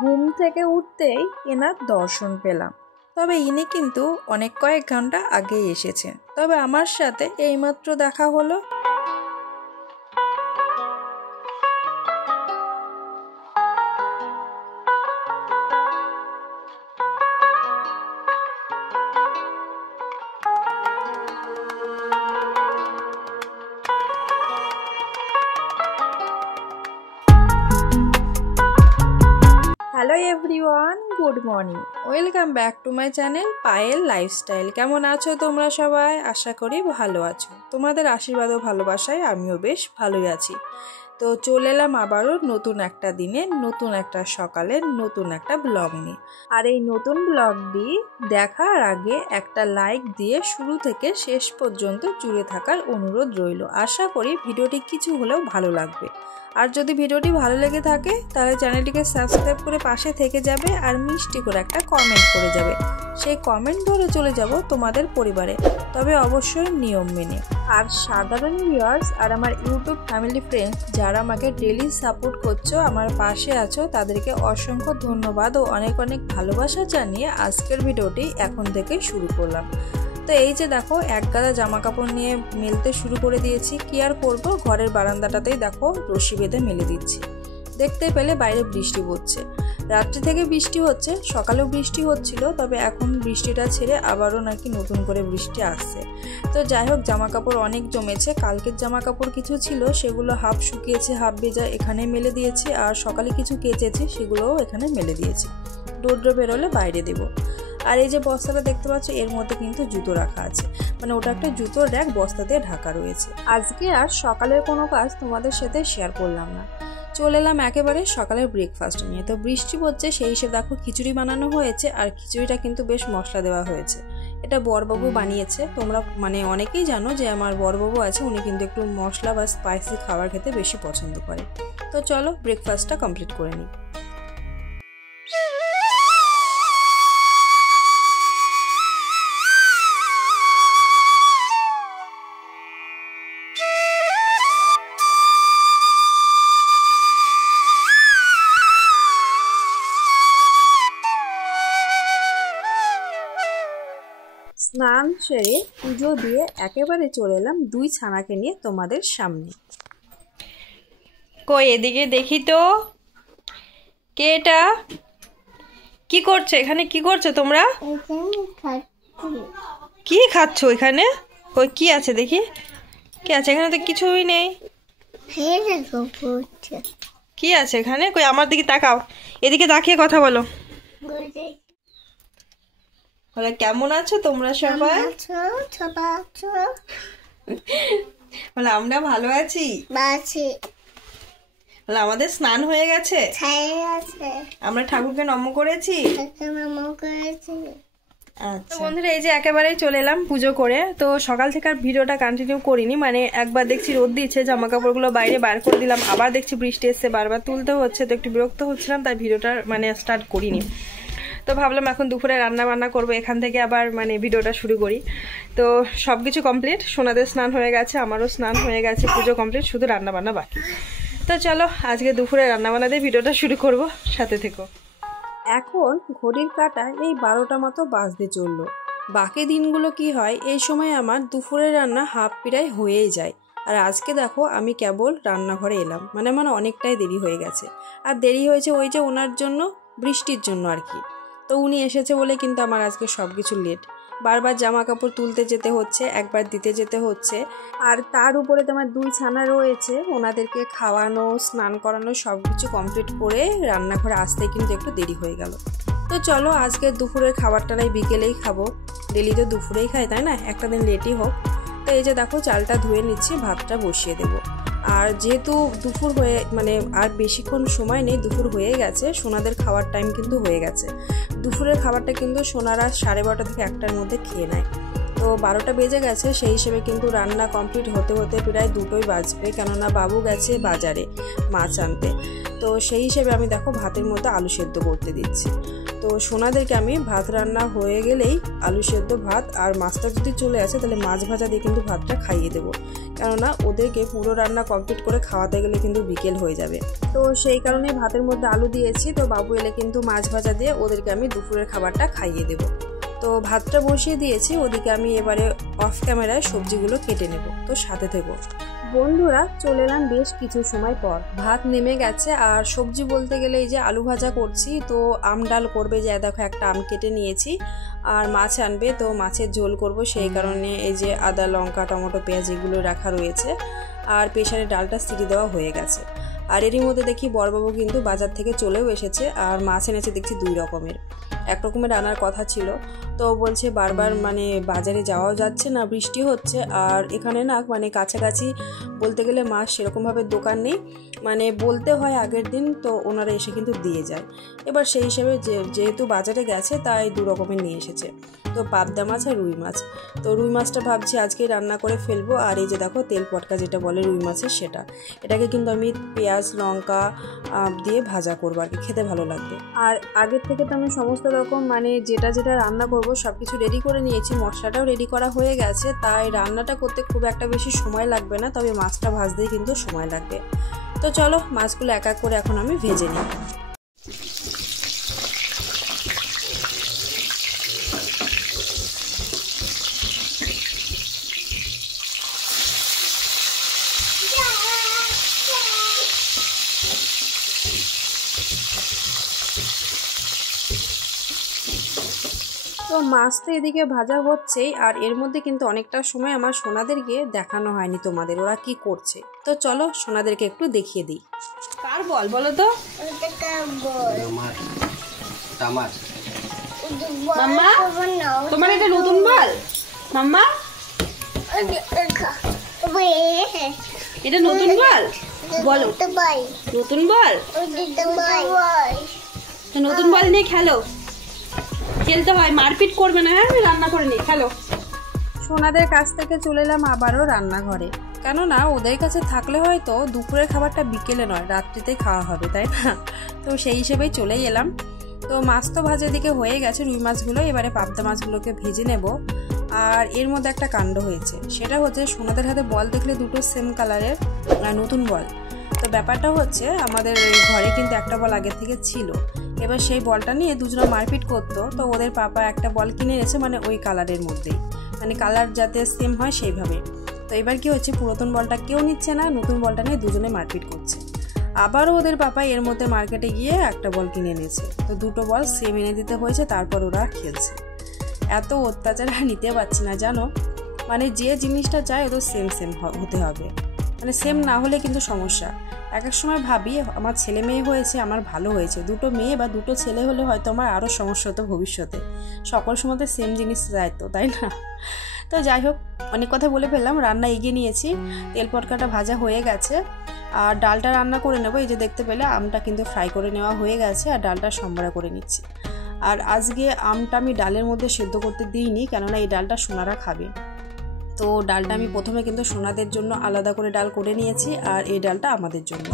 ঘুম থেকে উঠতেই এনার দর্শন পেলাম। তবে ইনি কিন্তু অনেক কয়েক ঘন্টা আগেই এসেছেন, তবে আমার সাথে এইমাত্র দেখা হলো। Hello everyone, good morning, welcome back to my channel Payel lifestyle. কেমন আছো তোমরা সবাই? আশা করি ভালো আছো। তোমাদের আশীর্বাদ ও ভালোবাসায় আমিও বেশ ভালোই আছি। তো চলে এলাম আবারও নতুন একটা দিনে, নতুন একটা সকালে, নতুন একটা ব্লগ নিয়ে। আর এই নতুন ব্লগটি দেখার আগে একটা লাইক দিয়ে শুরু থেকে শেষ পর্যন্ত জুড়ে থাকার অনুরোধ রইল। আশা করি ভিডিওটি কিছু হলেও ভালো লাগবে। আর যদি ভিডিওটি ভালো লেগে থাকে তাহলে চ্যানেলটিকে সাবস্ক্রাইব করে পাশে থেকে যাবে আর মিষ্টি করে একটা কমেন্ট করে যাবে। সেই কমেন্ট ধরে চলে যাব তোমাদের পরিবারে, তবে অবশ্যই নিয়ম মেনে। আর সাধারণ ভিউয়ার্স আর আমার ইউটিউব ফ্যামিলি ফ্রেন্ডস যারা আমাকে ডেলি সাপোর্ট করছো, আমার পাশে আছো, তাদেরকে অসংখ্য ধন্যবাদ ও অনেক অনেক ভালোবাসা জানিয়ে আজকের ভিডিওটি এখন থেকেই শুরু করলাম। তো এই যে দেখো, এক গাদা জামা কাপড় নিয়ে মেলতে শুরু করে দিয়েছি। কি আর করবো, ঘরের বারান্দাটাতেই দেখো রশি বেঁধে মেলে দিচ্ছি। দেখতে পেলে বাইরে বৃষ্টি পড়ছে, রাত্রি থেকে বৃষ্টি হচ্ছে, সকালেও বৃষ্টি হচ্ছিল, তবে এখন বৃষ্টিটা ছেড়ে আবারও নাকি নতুন করে বৃষ্টি আসছে। তো যাই হোক, জামা কাপড় অনেক জমেছে। কালকের জামা কাপড় কিছু ছিল, সেগুলো হাফ শুকিয়েছে হাফ ভেজা এখানে মেলে দিয়েছি, আর সকালে কিছু কেচেছি সেগুলোও এখানে মেলে দিয়েছি। রৌদ্র বেরোলে বাইরে দেবো। আর এই যে বস্তাটা দেখতে পাচ্ছ, এর মধ্যে কিন্তু জুতো রাখা আছে, মানে ওটা একটা জুতোর র্যাক বস্তা দিয়ে ঢাকা রয়েছে। আজকে আর সকালের কোনো কাজ তোমাদের সাথে শেয়ার করলাম না, চলে এলাম একেবারে সকালের ব্রেকফাস্ট নিয়ে। তো বৃষ্টি পড়ছে, সেই হিসেবে দেখো খিচুড়ি বানানো হয়েছে, আর খিচুড়িটা কিন্তু বেশ মশলা দেওয়া হয়েছে। এটা বড়বাবু বানিয়েছে। তোমরা মানে অনেকেই জানো যে আমার বড়বাবু আছে, উনি কিন্তু একটু মশলা বা স্পাইসি খাবার খেতে বেশি পছন্দ করে। তো চলো ব্রেকফাস্টটা কমপ্লিট করে নিই। স্নান সেরে পুজো দিয়ে একেবারে চলে এলাম দুই ছানাকে নিয়ে তোমাদের সামনে। কই এদিকে দেখি তো, কে এটা? কি করছো এখানে? কি করছো তোমরা? কি খাচ্ছো এখানে? কই কি আছে দেখি, কি আছে এখানে? তো কিছুই নেই। কি আছে এখানে? কই আমার দিকে তাকাও, এদিকে তাকিয়ে কথা বলো। কেমন আছো তোমরা সবাই? বলে আমরা ভালো আছি। বলে আমাদের স্নান হয়ে গেছে, আমরা ঠাকুরকে নম করেছি। আচ্ছা বন্ধুরা, এই যে একেবারেই চলে এলাম পুজো করে। তো সকাল থেকে আর ভিডিওটা কন্টিনিউ করিনি, মানে একবার দেখছি রোদ দিচ্ছে, জামা কাপড়গুলো বাইরে বার করে দিলাম, আবার দেখছি বৃষ্টি এসছে, বারবার তুলতে হচ্ছে, তো একটু বিরক্ত হচ্ছিলাম, তাই ভিডিওটা মানে স্টার্ট করিনি। তো ভাবলাম এখন দুপুরে রান্না বান্না করবো, এখান থেকে আবার মানে ভিডিওটা শুরু করি। তো সব কিছু কমপ্লিট, সোনাদের স্নান হয়ে গেছে, আমারও স্নান হয়ে গেছে, পুজো কমপ্লিট, শুধু রান্না বান্না বাকি। তো চলো আজকে দুপুরে রান্না বান্না দিয়ে ভিডিওটা শুরু করব, সাথে থেকো। এখন ঘড়ির কাঁটায় এই 12টা মতো বাজতে চললো। বাকি দিনগুলো কি হয়, এই সময় আমার দুপুরের রান্না হাফ প্রায় হয়েই যায়। আর আজকে দেখো আমি কেবল রান্নাঘরে এলাম, মানে আমার অনেকটাই দেরি হয়ে গেছে। আর দেরি হয়েছে ওই যে ওনার জন্য, বৃষ্টির জন্য আর কি। তো উনি এসেছে বলে কিন্তু আমার আজকে সব কিছু লেট। বারবার জামা কাপড় তুলতে যেতে হচ্ছে, একবার দিতে যেতে হচ্ছে, আর তার উপরে তোমার দুই ছানা রয়েছে, ওনাদেরকে খাওয়ানো স্নান করানো সব কিছু কমপ্লিট করে রান্নাঘরে আসতে কিন্তু একটু দেরি হয়ে গেল। তো চলো আজকে দুপুরের খাবারটা নাই বিকেলেই খাবো, ডেলি তো দুপুরেই খাই তাই না, একটা দিন লেটই হোক। তো এই যে দেখো চালটা ধুয়ে নিচ্ছি, ভাতটা বসিয়ে দেবো। আর যেহেতু দুপুর হয়ে মানে আর বেশিক্ষণ সময় নেই, দুপুর হয়ে গেছে, সোনাদের খাওয়ার টাইম কিন্তু হয়ে গেছে। দুপুরের খাবারটা কিন্তু সোনারা 12:30 থেকে 1টার মধ্যে খেয়ে নেয়। তো 12টা বেজে গেছে, সেই হিসেবে কিন্তু রান্না কমপ্লিট হতে হতে প্রায় 2টোই বাজবে, কেননা বাবু গেছে বাজারে মাছ আনতে। তো সেই হিসেবে আমি দেখো ভাতের মধ্যে আলু সেদ্ধ করতে দিচ্ছি। তো সোনাদেরকে আমি ভাত রান্না হয়ে গেলেই আলু সেদ্ধ ভাত আর মাছটা যদি চলে আসে তাহলে মাছ ভাজা দিয়ে কিন্তু ভাতটা খাইয়ে দেবো, কেননা ওদেরকে পুরো রান্না কমপ্লিট করে খাওয়াতে গেলে কিন্তু বিকেল হয়ে যাবে। তো সেই কারণে ভাতের মধ্যে আলু দিয়েছি। তো বাবু এলে কিন্তু মাছ ভাজা দিয়ে ওদেরকে আমি দুপুরের খাবারটা খাইয়ে দেবো। তো ভাতটা বসিয়ে দিয়েছি, ওদিকে আমি এবারে অফ ক্যামেরায় সবজিগুলো কেটে নেব। তো সাথে থেকো। বন্ধুরা, চলে এলাম বেশ কিছু সময় পর। ভাত নেমে গেছে আর সবজি বলতে গেলে এই যে আলু ভাজা করছি। তো আম ডাল করবে, যে দেখো একটা আম কেটে নিয়েছি, আর মাছ আনবে, তো মাছের ঝোল করব, সেই কারণে এই যে আদা লঙ্কা টমেটো পেঁয়াজ এগুলো রাখা রয়েছে। আর প্রেসারে ডালটা সিটি দেওয়া হয়ে গেছে। আর এরই মধ্যে দেখি বড়বাবু কিন্তু বাজার থেকে চলেও এসেছে, আর মাছ এনেছে দেখছি 2 রকমের। এক রকমের আনার কথা ছিল, তো বলছে বারবার মানে বাজারে যাওয়াও যাচ্ছে না, বৃষ্টি হচ্ছে, আর এখানে না মানে কাছাকাছি বলতে গেলে মাছ সেরকমভাবে দোকান নেই, মানে বলতে হয় আগের দিন, তো ওনারা এসে কিন্তু দিয়ে যায়। এবার সেই হিসেবে যেহেতু বাজারে গেছে তাই 2 রকমের নিয়ে এসেছে। তো পাবদা মাছ আর রুই মাছ। তো রুই মাছটা ভাবছি আজকে রান্না করে ফেলবো। আর এই যে দেখো তেল পটকা যেটা বলে রুই মাছের, সেটা এটাকে কিন্তু আমি পেঁয়াজ লঙ্কা দিয়ে ভাজা করবো, আর কি খেতে ভালো লাগবে। আর আগের থেকে তো আমি সমস্ত রকম মানে যেটা যেটা রান্না করব সব কিছু রেডি করে নিয়েছি, মশলাটাও রেডি করা হয়ে গেছে, তাই রান্নাটা করতে খুব একটা বেশি সময় লাগবে না, তবে মাছটা ভাজতেই কিন্তু সময় লাগবে। তো চলো মাছগুলো এক এক করে এখন আমি ভেজে নিই। তো মাছ তো এদিকে ভাজা হচ্ছেই, আর এর মধ্যে কিন্তু অনেকটা সময় আমার সোনাদেরকে দেখানো হয়নি তোমাদের ওরা কি করছে। তো চলো সোনাদেরকে একটু দেখিয়ে দিই। কার বল বলো তো? মাম্মা, তোমার এটা নতুন বল? মাম্মা, এটা নতুন বল? বলো নতুন বল। নতুন বল নিয়ে খেলো, খেলতে হয়, মারপিট করবে না। হ্যাঁ, রান্না করে নিই, খেলো। সোনাদের কাছ থেকে চলে এলাম আবারও রান্নাঘরে, কেননা ওদের কাছে থাকলে হয়তো দুপুরের খাবারটা বিকেলে নয় রাত্রিতে খাওয়া হবে, তাই না? তো সেই হিসেবেই চলেই এলাম। তো মাছ তো ভাজার দিকে হয়ে গেছে, রুই মাছগুলো, এবারে পাবদা মাছগুলোকে ভেজে নেব। আর এর মধ্যে একটা কাণ্ড হয়েছে, সেটা হচ্ছে সোনাদের হাতে বল দেখলে 2টো সেম কালারের নতুন বল। তো ব্যাপারটা হচ্ছে আমাদের ঘরে কিন্তু একটা বল আগের থেকে ছিল, এবার সেই বলটা নিয়ে দুজনে মারপিট করতো। তো ওদের পাপা একটা বল কিনে এনেছে, মানে ওই কালারের মধ্যেই, মানে কালার যাতে সেম হয় সেইভাবে। তো এবার কি হচ্ছে, পুরাতন বলটা কেউ নিচ্ছে না, নতুন বলটা নিয়ে দুজনে মারপিট করছে। আবারও ওদের পাপা এর মধ্যে মার্কেটে গিয়ে একটা বল কিনে এনেছে, তো 2টো বল সেম এনে দিতে হয়েছে, তারপর ওরা খেলছে। এত অত্যাচার নিতে পারছি না জানো, মানে যে জিনিসটা চাই ওদের সেম সেম হতে হবে, মানে সেম না হলে কিন্তু সমস্যা। এক এক সময় ভাবি আমার ছেলে মেয়ে হয়েছে আমার ভালো হয়েছে, 2টো মেয়ে বা 2টো ছেলে হলে হয়তো আমার আরও সমস্যা হতো ভবিষ্যতে, সকল সময়তে সেম জিনিস চাইতো, তাই না? তো যাই হোক, অনেক কথা বলে ফেললাম। রান্না এগিয়ে নিয়েছি, তেল পটকাটা ভাজা হয়ে গেছে, আর ডালটা রান্না করে নেবো। এই যে দেখতে পেলে আমটা কিন্তু ফ্রাই করে নেওয়া হয়ে গেছে, আর ডালটা সম্বরা করে নিচ্ছি। আর আজকে আমটা আমি ডালের মধ্যে সেদ্ধ করতে দিইনি, কেননা এই ডালটা সোনারা খাবে। তো ডালটা আমি প্রথমে কিন্তু সোনাদের জন্য আলাদা করে ডাল করে নিয়েছি, আর এই ডালটা আমাদের জন্য।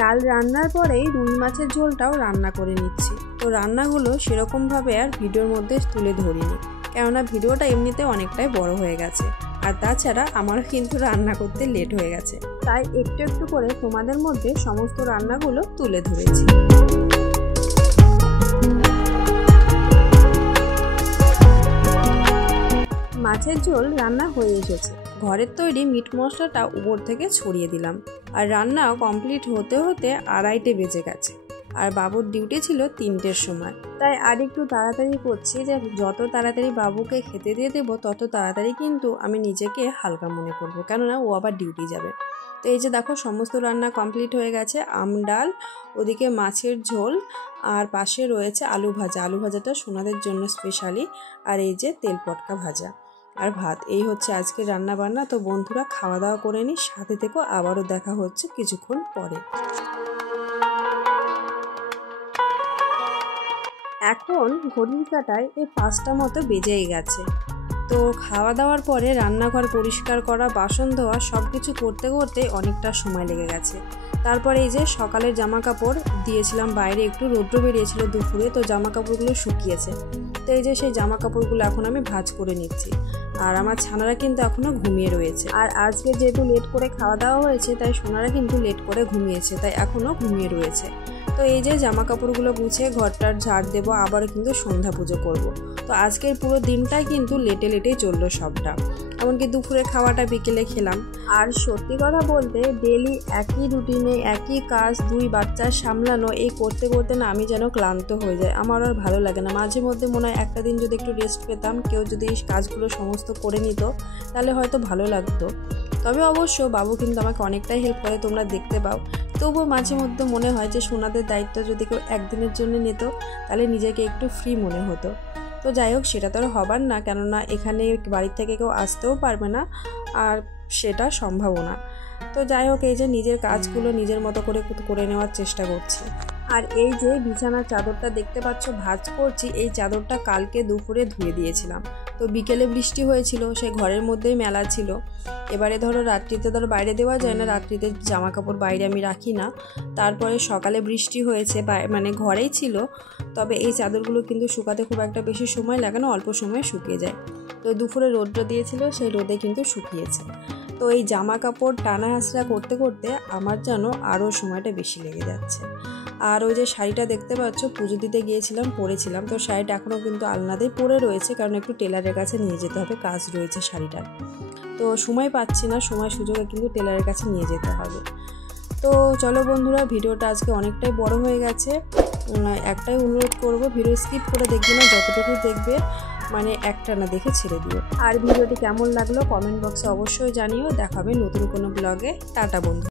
ডাল রান্নার পরেই রুই মাছের ঝোলটাও রান্না করে নিচ্ছি। তো রান্নাগুলো সেরকমভাবে আর ভিডিওর মধ্যে তুলে ধরিনি, কেননা ভিডিওটা এমনিতে অনেকটাই বড় হয়ে গেছে, আর তাছাড়া আমারও কিন্তু রান্না করতে লেট হয়ে গেছে, তাই একটু একটু করে তোমাদের মধ্যে সমস্ত রান্নাগুলো তুলে ধরেছি। মাছের ঝোল রান্না হয়ে এসেছে, ঘরের তৈরি মিট মশলাটা উপর থেকে ছড়িয়ে দিলাম, আর রান্না কমপ্লিট হতে হতে 2:30 বেজে গেছে, আর বাবুর ডিউটি ছিল 3টের সময়, তাই আর একটু তাড়াতাড়ি করছি, যে যত তাড়াতাড়ি বাবুকে খেতে দিয়ে দেবো তত তাড়াতাড়ি কিন্তু আমি নিজেকে হালকা মনে করবো, কেননা ও আবার ডিউটি যাবে। তো তো এই যে দেখো সমস্ত রান্না কমপ্লিট হয়ে গেছে। আম ডাল, ওদিকে মাছের ঝোল, আর পাশে রয়েছে আলু ভাজা। আলু ভাজাটা সোনাদের জন্য স্পেশালি। আর এই যে তেল পটকা ভাজা আর ভাত। এই হচ্ছে আজকে রান্না বান্না। তো বন্ধুরা খাওয়া দাওয়া করে নিই, সাথে থেকো, আবারও দেখা হচ্ছে কিছুক্ষণ পরে। এখন ঘড়ির কাঁটায় এই 5টা মতো বেজেই গেছে। তো খাওয়া দাওয়ার পরে রান্নাঘর পরিষ্কার করা, বাসন ধোয়া সব কিছু করতে করতে অনেকটা সময় লেগে গেছে। তারপরে এই যে সকালের জামা কাপড় দিয়েছিলাম বাইরে, একটু রৌদ্র বেরিয়েছিল দুপুরে, তো জামা কাপড়গুলো শুকিয়েছে। তো এই যে সেই জামা কাপড়গুলো এখন আমি ভাঁজ করে নিচ্ছি। আর আমার ছানারা কিন্তু এখনও ঘুমিয়ে রয়েছে। আর আজকে যেহেতু লেট করে খাওয়া দাওয়া হয়েছে, তাই সোনারা কিন্তু লেট করে ঘুমিয়েছে, তাই এখনও ঘুমিয়ে রয়েছে। তো এই যে জামা কাপড়গুলো গুছিয়ে ঘরটার ঝাড় দেবো, আবারও কিন্তু সন্ধ্যা পুজো করব। তো আজকের পুরো দিনটাই কিন্তু লেটেই চললো সবটা। এমনকি দুপুরে খাওয়াটা বিকেলে খেলাম। আর সত্যি কথা বলতে ডেলি একই রুটিনে একই কাজ, 2 বাচ্চা সামলানো, এই করতে করতে না আমি যেন ক্লান্ত হয়ে যায়। আমার আর ভালো লাগে না। মাঝে মধ্যে মনে হয় একটা দিন যদি একটু রেস্ট পেতাম, কেউ যদি এই কাজগুলো সমস্ত করে নিত, তাহলে হয়তো ভালো লাগতো। তবে অবশ্য বাবু কিন্তু আমাকে অনেকটাই হেল্প করে, তোমরা দেখতে পাও। তবুও মাঝে মধ্যে মনে হয় যে সোনাদের দায়িত্ব যদি কেউ একদিনের জন্য নিত, তাহলে নিজেকে একটু ফ্রি মনে হতো। তো যাই হোক, সেটা তো আর হবার না, কেননা এখানে বাড়ির থেকে কেউ আসতেও পারবে না, আর সেটা সম্ভবও না। তো যাই হোক, এই যে নিজের কাজগুলো নিজের মতো করে নেওয়ার চেষ্টা করছি। আর এই যে বিছানার চাদরটা দেখতে পাচ্ছ ভাঁজ করছি, এই চাদরটা কালকে দুপুরে ধুয়ে দিয়েছিলাম। তো বিকেলে বৃষ্টি হয়েছিল, সেই ঘরের মধ্যেই মেলা ছিল। এবারে ধরো রাত্রিতে বাইরে দেওয়া যায় না, রাত্রিতে জামা কাপড় বাইরে আমি রাখি না। তারপরে সকালে বৃষ্টি হয়েছে, মানে ঘরেই ছিল। তবে এই চাদরগুলো কিন্তু শুকাতে খুব একটা বেশি সময় লাগে না, অল্প সময়ে শুকিয়ে যায়। তো দুপুরে রোদটা দিয়েছিল, সেই রোদে কিন্তু শুকিয়েছে। তো এই জামা কাপড় টানা হাঁচড়া করতে করতে আমার যেন আরও সময়টা বেশি লেগে যাচ্ছে। আর ওই যে শাড়িটা দেখতে পাচ্ছ, পুজো দিতে গিয়েছিলাম, পরেছিলাম। তো শাড়িটা এখনও কিন্তু আলনাতেই পরে রয়েছে, কারণ একটু টেলারের কাছে নিয়ে যেতে হবে, কাজ রয়েছে শাড়িটার। তো সময় পাচ্ছি না, সময় সুযোগে কিন্তু টেলারের কাছে নিয়ে যেতে হবে। তো চলো বন্ধুরা, ভিডিওটা আজকে অনেকটাই বড় হয়ে গেছে। একটাই অনুরোধ করব, ভিডিও স্কিপ করে দেখবে না, যতটুকু দেখবে মানে একটা না দেখে ছেড়ে দিও। আর ভিডিওটি কেমন লাগলো কমেন্ট বক্সে অবশ্যই জানিও। দেখা হবে নতুন কোনো ব্লগে। টাটা বন্ধু।